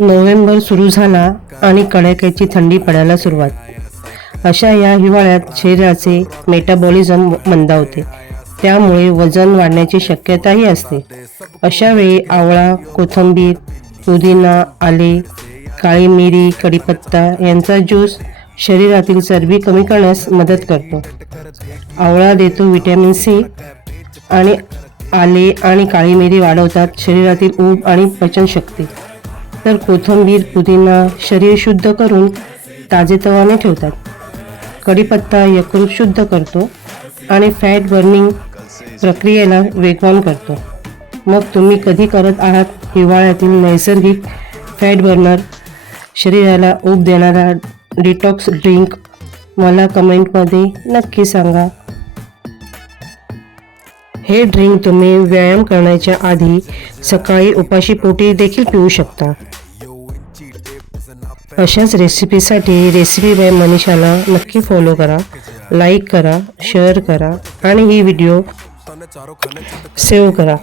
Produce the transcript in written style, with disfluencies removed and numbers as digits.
November सुरू झाला आणि कडाक्याची थंडी पडायला सुरुवात। अशा या हिवाळ्यात शरीराचे मेटाबॉलिझम मंदावते, त्यामुळे वजन वाढण्याची शक्यताही असते। अशा वेळी आवळा, कोथिंबीर, पुदिना, आले, काळी मिरी, कढीपत्ता यांचा ज्यूस शरीरातील चरबी कमी करण्यास मदत करतो। आवळा देतो व्हिटॅमिन सी आणि आले आणि काळी मिरी वाढवतात शरीरातील ऊब आणि पचनशक्ती। तर कोथिंबीर, पुदिना शरीर शुद्ध करून ताजेतवाने ठेवतात। कढीपत्ता यकृत शुद्ध करतो आणि फॅट बर्निंग प्रक्रियेला वेगवान करतो। मग तुम्ही कधी करत आहात हिवाळ्यातील नैसर्गिक फॅट बर्नर, शरीराला ऊब देणारा डिटॉक्स ड्रिंक? मला कमेंटमध्ये नक्की सांगा। हे ड्रिंक तुम्ही व्यायाम करण्याच्या आधी सकाळी उपाशीपोटी देखील पिऊ शकता। अशाच रेसिपीसाठी रेसिपी बाय मनीषाला नक्की फॉलो करा, लाईक करा, शेअर करा आणि ही व्हिडिओ सेव्ह करा।